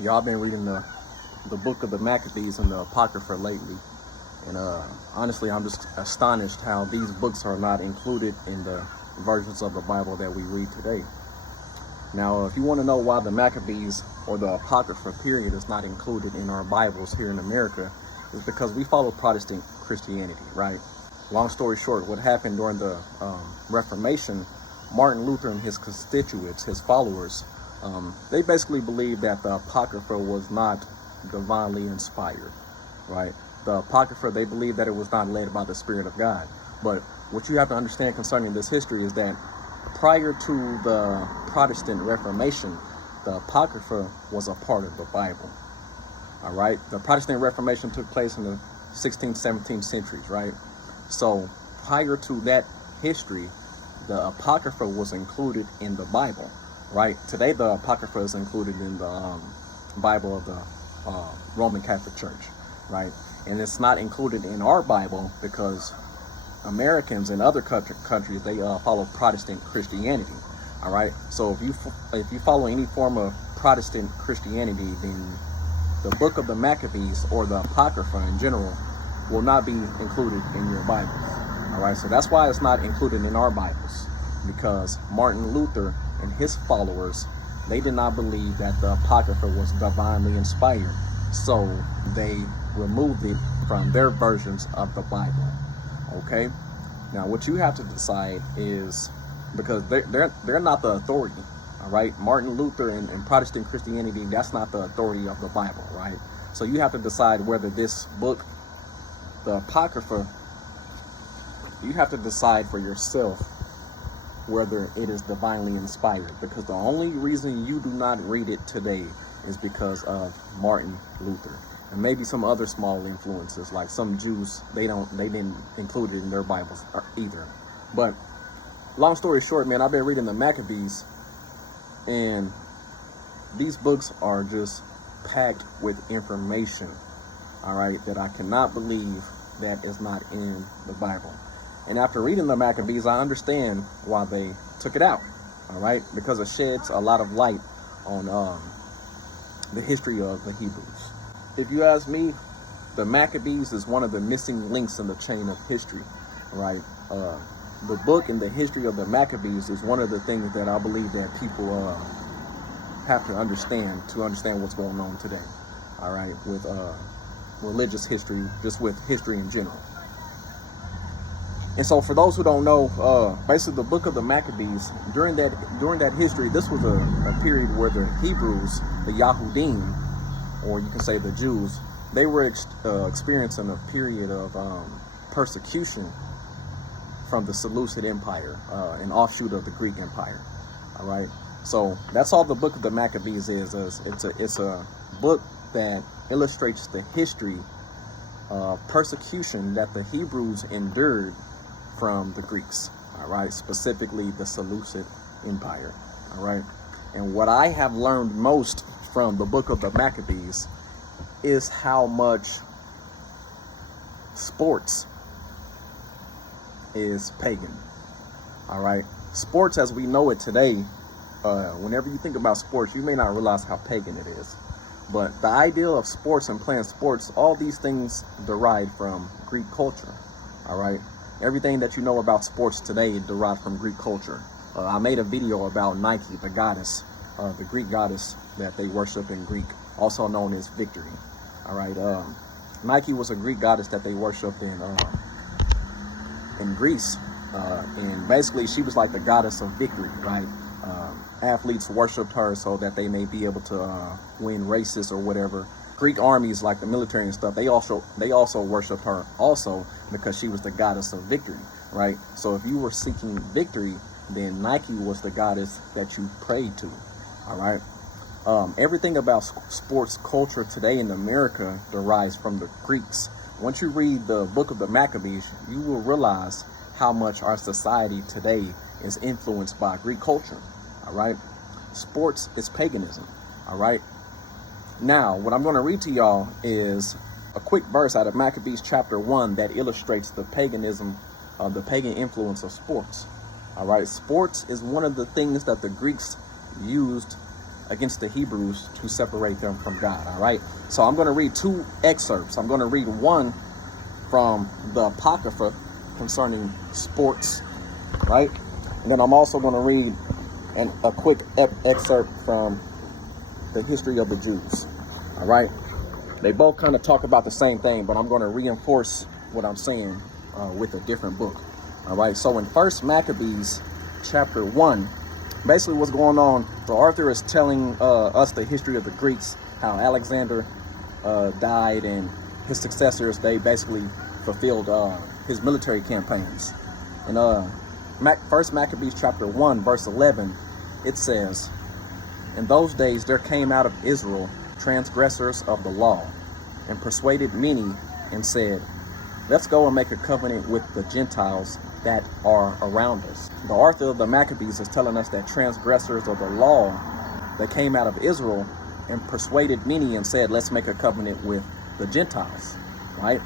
Y'all been reading the book of the Maccabees and the Apocrypha lately. And honestly, I'm just astonished how these books are not included in the versions of the Bible that we read today. Now, if you want to know why the Maccabees or the Apocrypha period is not included in our Bibles here in America, is because we follow Protestant Christianity, right? Long story short, what happened during the Reformation, Martin Luther and his constituents, his followers, they basically believed that the Apocrypha was not divinely inspired, right? The Apocrypha, they believed that it was not led by the Spirit of God. But what you have to understand concerning this history is that prior to the Protestant Reformation, the Apocrypha was a part of the Bible, all right? The Protestant Reformation took place in the 16th, 17th centuries, right? So prior to that history, the Apocrypha was included in the Bible, right? Today, the Apocrypha is included in the Bible of the Roman Catholic Church, right? And it's not included in our Bible because Americans and other countries, they follow Protestant Christianity, all right? So if you follow any form of Protestant Christianity, then the book of the Maccabees or the Apocrypha in general will not be included in your Bibles, all right? So that's why it's not included in our Bibles, because Martin Luther and his followers, they did not believe that the Apocrypha was divinely inspired, so they removed it from their versions of the Bible. Okay, now what you have to decide is, because they're not the authority, all right? Martin Luther and Protestant Christianity, that's not the authority of the Bible, right? So you have to decide whether this book, the Apocrypha, you have to decide for yourself whether it is divinely inspired, because the only reason you do not read it today is because of Martin Luther. And maybe some other small influences, like some Jews, they didn't include it in their Bibles either. But long story short, man, I've been reading the Maccabees, and these books are just packed with information, all right, that I cannot believe that is not in the Bible. And after reading the Maccabees, I understand why they took it out, all right, because it sheds a lot of light on the history of the Hebrews. If you ask me, the Maccabees is one of the missing links in the chain of history, right? The book and the history of the Maccabees is one of the things that I believe that people have to understand what's going on today, all right, with religious history, just with history in general. And so for those who don't know, basically the book of the Maccabees, during that history, this was a period where the Hebrews, the Yahudim, or you can say the Jews, they were experiencing a period of persecution from the Seleucid Empire, an offshoot of the Greek Empire. All right, so that's all the book of the Maccabees is. It's a book that illustrates the history of persecution that the Hebrews endured from the Greeks. All right, specifically the Seleucid Empire. All right, and what I have learned most from the book of the Maccabees is how much sports is pagan. All right, sports as we know it today, whenever you think about sports, you may not realize how pagan it is, but the idea of sports and playing sports, all these things derived from Greek culture. All right, everything that you know about sports today derived from Greek culture. I made a video about Nike, the goddess, the Greek goddess that they worship in Greek, also known as Victory. All right, Nike was a Greek goddess that they worshipped in Greece, and basically she was like the goddess of victory, right? Athletes worshipped her so that they may be able to win races or whatever. Greek armies, like the military and stuff, they also worshipped her also because she was the goddess of victory, right? So if you were seeking victory, then Nike was the goddess that you prayed to. All right. Everything about sports culture today in America derives from the Greeks. Once you read the book of the Maccabees, you will realize how much our society today is influenced by Greek culture. All right. Sports is paganism. All right. Now, what I'm going to read to y'all is a quick verse out of Maccabees chapter 1 that illustrates the paganism, the pagan influence of sports. All right. Sports is one of the things that the Greeks used against the Hebrews to separate them from God. All right. So I'm going to read two excerpts. I'm going to read one from the Apocrypha concerning sports, right? And then I'm also going to read a quick excerpt from the history of the Jews. All right. They both kind of talk about the same thing, but I'm going to reinforce what I'm saying with a different book. All right. So in First Maccabees chapter 1, basically what's going on, the author is telling us the history of the Greeks, how Alexander died and his successors, they basically fulfilled his military campaigns. And First Maccabees chapter 1 verse 11, it says, "In those days there came out of Israel transgressors of the law, and persuaded many, and said, let's go and make a covenant with the Gentiles that are around us." The author of the Maccabees is telling us that transgressors of the law that came out of Israel and persuaded many and said, let's make a covenant with the Gentiles, right?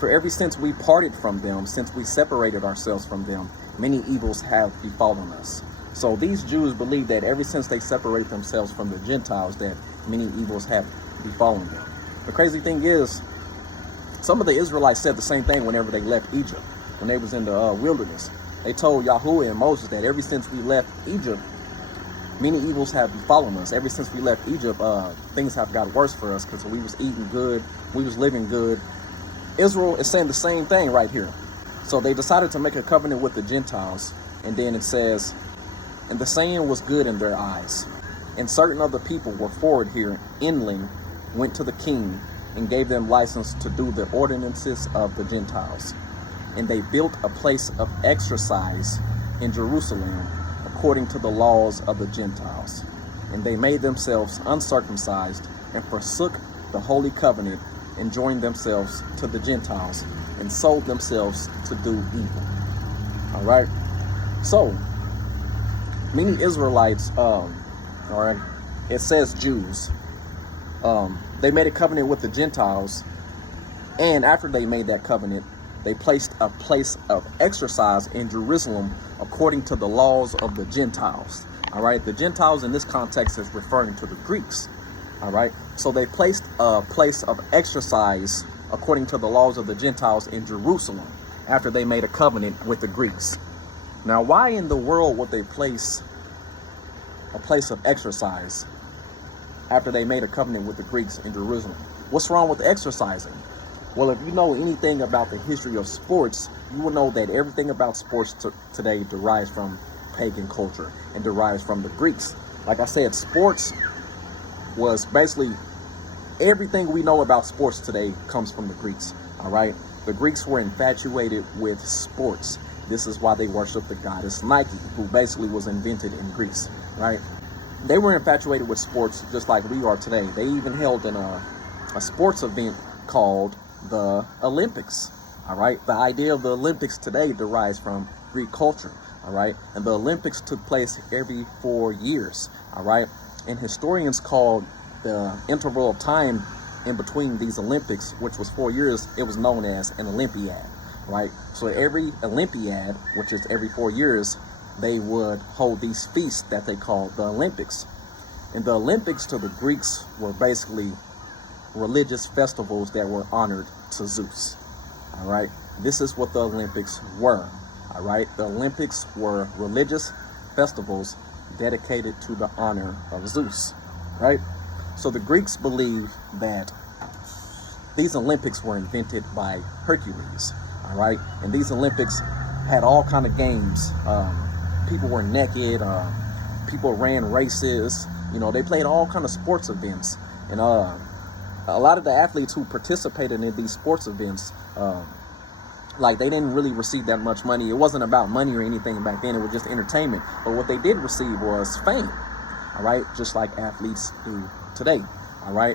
For ever since we parted from them, since we separated ourselves from them, many evils have befallen us. So these Jews believe that ever since they separated themselves from the Gentiles, that many evils have befallen them. The crazy thing is, some of the Israelites said the same thing whenever they left Egypt, when they was in the wilderness. They told Yahuwah and Moses that ever since we left Egypt, many evils have befallen us. Ever since we left Egypt, things have got worse for us because we was eating good, we was living good. Israel is saying the same thing right here. So they decided to make a covenant with the Gentiles, and then it says, and the saying was good in their eyes. And certain of the people were forward here, inland, went to the king, and gave them license to do the ordinances of the Gentiles. And they built a place of exercise in Jerusalem, according to the laws of the Gentiles. And they made themselves uncircumcised, and forsook the holy covenant, and joined themselves to the Gentiles, and sold themselves to do evil. All right. So many Israelites, or it says Jews, they made a covenant with the Gentiles, and after they made that covenant, they placed a place of exercise in Jerusalem according to the laws of the Gentiles. All right. The Gentiles in this context is referring to the Greeks. All right. So they placed a place of exercise according to the laws of the Gentiles in Jerusalem after they made a covenant with the Greeks. Now, why in the world would they place a place of exercise after they made a covenant with the Greeks in Jerusalem? What's wrong with exercising? Well, if you know anything about the history of sports, you will know that everything about sports today derives from pagan culture and derives from the Greeks. Like I said, sports was basically everything we know about sports today comes from the Greeks. All right. The Greeks were infatuated with sports. This is why they worship the goddess Nike, who basically was invented in Greece. Right. They were infatuated with sports just like we are today. They even held a sports event called the Olympics. All right. The idea of the Olympics today derives from Greek culture. All right. And the Olympics took place every 4 years. All right. And historians called the interval of time in between these Olympics, which was 4 years, it was known as an Olympiad, right? So every Olympiad, which is every 4 years, they would hold these feasts that they called the Olympics. And the Olympics to the Greeks were basically religious festivals that were honored to Zeus, all right? This is what the Olympics were, all right? The Olympics were religious festivals dedicated to the honor of Zeus, right? So the Greeks believe that these Olympics were invented by Hercules, all right? And these Olympics had all kind of games. People were naked, people ran races, you know, they played all kind of sports events. And a lot of the athletes who participated in these sports events, like they didn't really receive that much money. It wasn't about money or anything back then. It was just entertainment. But what they did receive was fame, all right? Just like athletes do today, all right?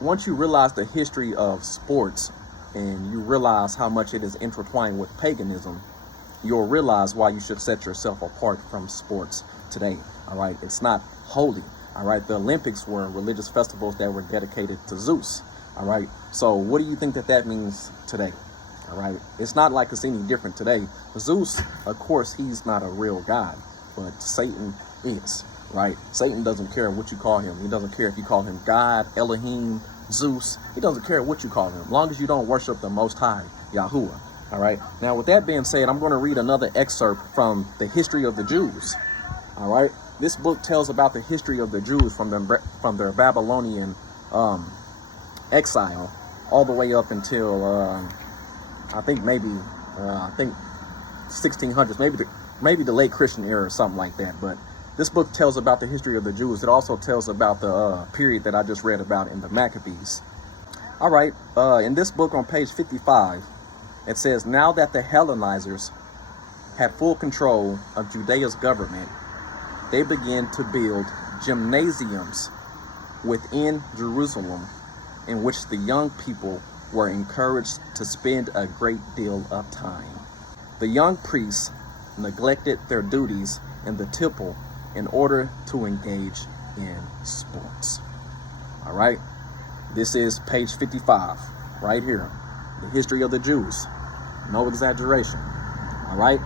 Once you realize the history of sports and you realize how much it is intertwined with paganism, you'll realize why you should set yourself apart from sports today, all right? It's not holy, all right? The Olympics were religious festivals that were dedicated to Zeus, all right? So what do you think that means today? All right, it's not like it's any different today. Zeus, of course, he's not a real god, but Satan is, right? Satan doesn't care what you call him. He doesn't care if you call him God, Elohim, Zeus. He doesn't care what you call him, as long as you don't worship the Most High, Yahuwah. All right. Now, with that being said, I'm going to read another excerpt from the history of the Jews. All right. This book tells about the history of the Jews from their Babylonian exile all the way up until I think 1600s, maybe the late Christian era or something like that. But this book tells about the history of the Jews. It also tells about the period that I just read about in the Maccabees. All right. In this book on page 55, it says, now that the Hellenizers had full control of Judea's government, they began to build gymnasiums within Jerusalem in which the young people were encouraged to spend a great deal of time. The young priests neglected their duties in the temple in order to engage in sports. All right, this is page 55 right here. The history of the Jews. No exaggeration. All right.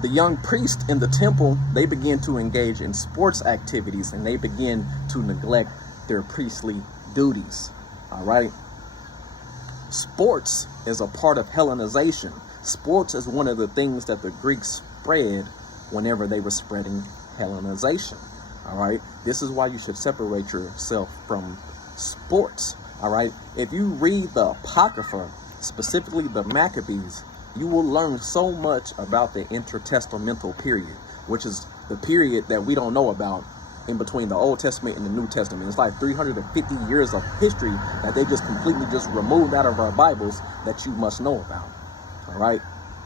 The young priests in the temple, they begin to engage in sports activities, and they begin to neglect their priestly duties. All right. Sports is a part of Hellenization. Sports is one of the things that the Greeks spread whenever they were spreading Hellenization. All right. This is why you should separate yourself from sports. All right. If you read the Apocrypha, specifically the Maccabees, you will learn so much about the intertestamental period, which is the period that we don't know about in between the Old Testament and the New Testament. It's like 350 years of history that they just completely just removed out of our Bibles that you must know about. All right.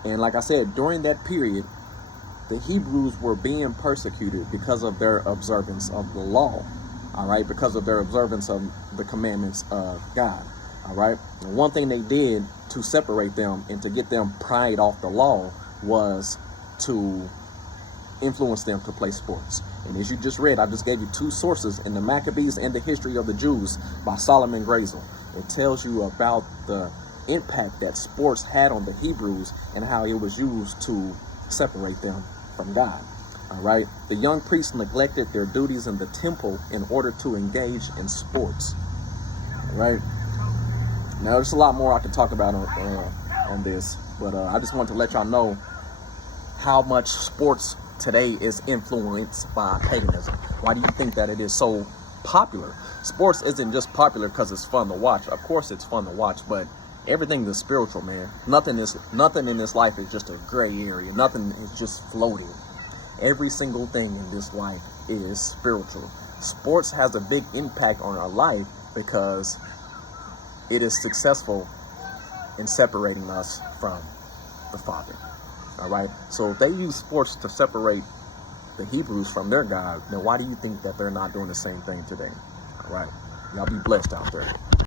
And like I said, during that period, the Hebrews were being persecuted because of their observance of the law. All right. Because of their observance of the commandments of God. All right. And one thing they did to separate them and to get them pried off the law was to influence them to play sports. And as you just read, I just gave you two sources in the Maccabees and the History of the Jews by Solomon Grazel. It tells you about the impact that sports had on the Hebrews and how it was used to separate them from God. All right. The young priests neglected their duties in the temple in order to engage in sports. All right. Now, there's a lot more I could talk about on this, but I just want to let y'all know how much sports today is influenced by paganism. Why do you think that it is so popular? Sports isn't just popular because it's fun to watch. Of course it's fun to watch, but everything is spiritual, man. Nothing in this life is just a gray area. Nothing is just floating. Every single thing in this life is spiritual. Sports has a big impact on our life because it is successful in separating us from the Father. All right. So if they use sports to separate the Hebrews from their God, then why do you think that they're not doing the same thing today? All right. Y'all be blessed out there.